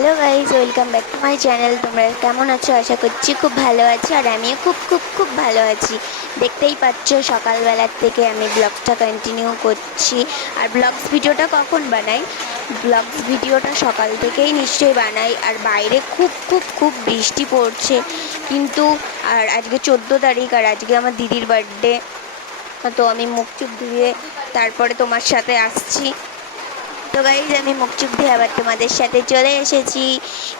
Hello guys, welcome back to my channel. তোমরা কেমন আছো? আশা করছি খুব ভালো আছো, আর আমিও খুব খুব খুব ভালো আছি। দেখতেই পাচ্ছ সকালবেলার থেকে আমি ব্লগসটা কন্টিনিউ করছি। আর ব্লগস ভিডিওটা কখন বানাই? ব্লগস ভিডিওটা সকাল থেকেই নিশ্চয়ই বানাই। আর বাইরে খুব খুব খুব বৃষ্টি পড়ছে কিন্তু। আর আজকে 14 তারিখ, আর আজকে আমার দিদির বার্থডে। তো আমি মুখ চুপ ধুয়ে তারপরে তোমার সাথে আসছি। তো গাইজ আমি মুখ চুপ দিয়ে আবার তোমাদের সাথে চলে এসেছি।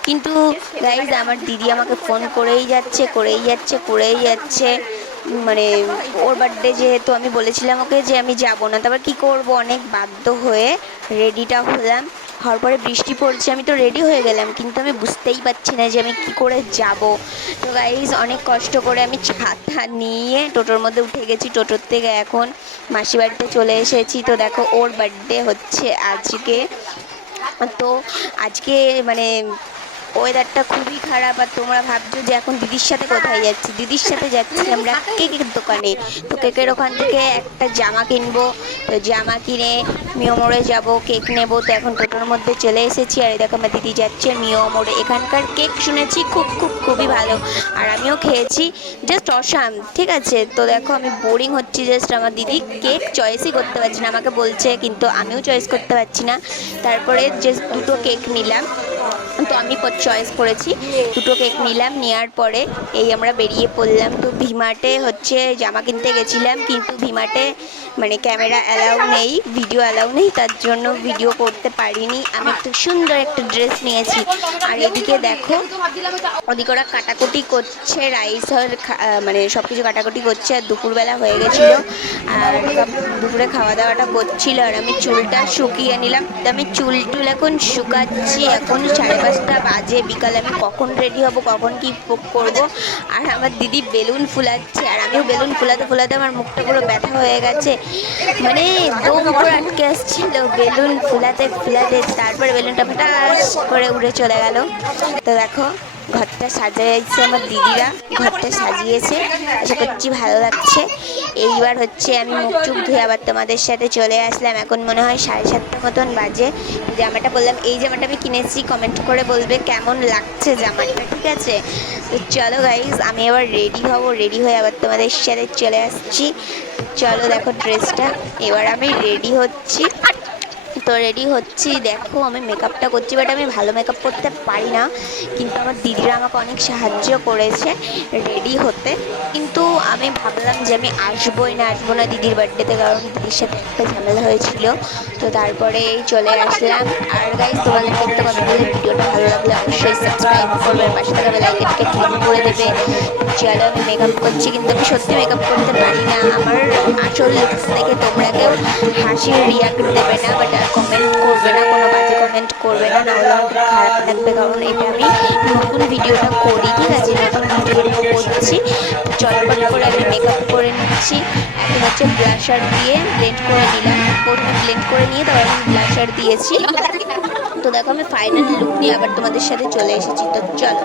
কিন্তু গাইজ আমার দিদি আমাকে ফোন করেই যাচ্ছে। মানে ওর বার্থডে যেহেতু, আমি বলেছিলাম ওকে যে আমি যাব না, তারপর কি করব, অনেক বাধ্য হয়ে রেডিটা হলাম। হওয়ার পরে বৃষ্টি পড়ছে, আমি তো রেডি হয়ে গেলাম, কিন্তু আমি বুঝতেই পারছি না যে আমি কি করে যাব। তো গাইজ অনেক কষ্ট করে আমি ছাতা নিয়ে টোটোর মধ্যে উঠে গেছি। টোটোর থেকে এখন মাসি বাড়িতে চলে এসেছি। তো দেখো ওর বার্থডে হচ্ছে আজকে। তো আজকে মানে ওয়েদারটা খুবই খারাপ। আর তোমরা ভাবছো যে এখন দিদির সাথে কোথায় যাচ্ছি? দিদির সাথে যাচ্ছি আমরা কেকের দোকানে। তো কেকের ওখান থেকে একটা জামা কিনবো। তো জামা কিনে মিও মোড়ে যাবো, কেক নেবো। তো এখন টোটোর মধ্যে চলে এসেছি, আর দেখো আমার দিদি যাচ্ছে মিও মোড়ে। এখানকার কেক শুনেছি খুব খুব খুবই ভালো, আর আমিও খেয়েছি, জাস্ট অসাম। ঠিক আছে, তো দেখো আমি বোরিং হচ্ছি, জাস্ট আমার দিদি কেক চয়েসই করতে পারছি না, আমাকে বলছে কিন্তু আমিও চয়েস করতে পারছি না। তারপরে জাস্ট দুটো কেক নিলাম। তো আমি চয়েস করেছি, দুটো কেক নিলাম। নেওয়ার পরে এই আমরা বেরিয়ে পড়লাম। তো ভিমার্টে হচ্ছে জামা কিনতে গেছিলাম, কিন্তু ভিমার্টে মানে ক্যামেরা অ্যালাউ নেই, ভিডিও অ্যালাউ নেই, তার জন্য ভিডিও করতে পারিনি। আমি একটু সুন্দর একটা ড্রেস নিয়েছি। আর এদিকে দেখো ওদিকে ওরা কাটাকুটি করছে, রাইসের মানে সব কিছু কাটাকুটি করছে। আর দুপুরবেলা হয়ে গেছিলো, আর সব দুপুরে খাওয়া দাওয়াটা করছিল। আর আমি চুলটা শুকিয়ে নিলাম। তো আমি চুল এখন শুকাচ্ছি। এখন 5:30 বাজে বিকালে। আমি কখন রেডি হব, কখন কি করব। আর আমার দিদি বেলুন ফুলাচ্ছে, আর আমিও বেলুন ফুলাতে ফুলাতে আমার মুখটা পুরো ব্যথা হয়ে গেছে, মানে দম পুরো আটকে আসছিল বেলুন ফুলাতে ফুলাতে। তারপরে বেলুনটা ফটাস করে উড়ে চলে গেল। তো দেখো ঘরটা সাজিয়েছে আমার দিদিরা, ঘরটা সাজিয়েছে, আশা করছি ভালো লাগছে। এইবার হচ্ছে আমি মুখ চুখ ধুয়ে আবার তোমাদের সাথে চলে আসলাম। এখন মনে হয় 7:30 মতন বাজে। জামাটা বললাম, এই জামাটা আমি কিনেছি, কমেন্ট করে বলবে কেমন লাগছে জামাটা, ঠিক আছে? তো চলো গাইজ আমি এবার রেডি হব, রেডি হয়ে আবার তোমাদের সাথে চলে আসছি। চলো দেখো ড্রেসটা, এবার আমি রেডি হচ্ছি। তো রেডি হচ্ছি, দেখো আমি মেকআপটা করছি, বাট আমি ভালো মেকআপ করতে পারি না, কিন্তু আমার দিদিরা আমাকে অনেক সাহায্য করেছে রেডি হতে। কিন্তু আমি ভাবলাম যে আমি আসবো না দিদির বার্থডেতে, কারণ দিদির সাথে একটা ঝামেলা হয়েছিল। তো তারপরে চলে আসলাম। আর গাইজ তোমাদেরকে একটা কথা বলি, ভিডিওটা ভালো লাগলে অবশ্যই সাবস্ক্রাইব করবে, পাশে থাকা বেল আইকনকে ক্লিক করে দেবে। চলো আমি মেকআপ করছি, কিন্তু আমি সত্যি মেকআপ করতে পারি না। আমার আসল লুকস দেখে তোমরা কেউ হাসির রিয়াক্ট দেবে না, বাট কমেন্ট করবে না, কোনো বাজে কমেন্ট করবে না, নাহলে আমার খারাপ লাগবে, কারণ এটা আমি নতুন ভিডিওটা করি, ঠিক আছে? নতুন ভিডিওটা করছি। চটপট করে আমি মেকআপ করে নিচ্ছি। এখন হচ্ছে ব্লাশার দিয়ে ব্লেন্ড করে নিলাম, প্রথমে ব্লেন্ড করে নিয়ে তারপর আমি ব্লাশার দিয়েছি। তো দেখো আমি ফাইনাল লুক নিয়ে আবার তোমাদের সাথে চলে এসেছি। তো চলো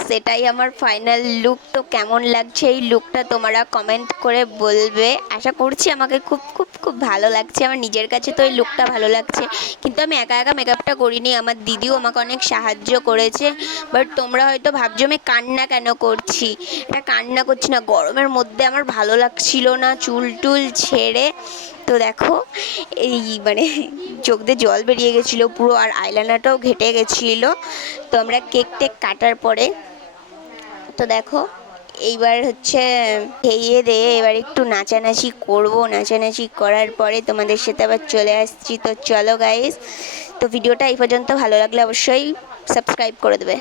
গাইস, এটাই আমার ফাইনাল লুক। তো কেমন লাগছে এই লুকটা তোমরা কমেন্ট করে বলবে। আশা করছি আমাকে খুব খুব খুব ভালো লাগছে, আমার নিজের কাছে তো এই লুকটা ভালো লাগছে। কিন্তু আমি একা একা মেকআপটা করিনি, আমার দিদিও আমাকে অনেক সাহায্য করেছে। বাট তোমরা হয়তো ভাবছো আমি কান্না কেন করছি। এটা কান্না করছি না, গরমের মধ্যে আমার ভালো লাগছিল না চুল টুল ছেড়ে। তো দেখো এই মানে চোখ দিয়ে জল বেরিয়ে গেছিলো পুরো, আর আইলাইনারটাও ঘেটে গেছিলো। তো আমরা কেক টেক কাটার পরে তো দেখো এইবার হচ্ছে খেয়ে দিয়ে এবার একটু নাচানাচি করব। নাচানাচি করার পরে তোমাদের সাথে আবার চলে আসছি। তো চলো গাইস, তো ভিডিওটা এই পর্যন্ত ভালো লাগলে অবশ্যই সাবস্ক্রাইব করে দেবে।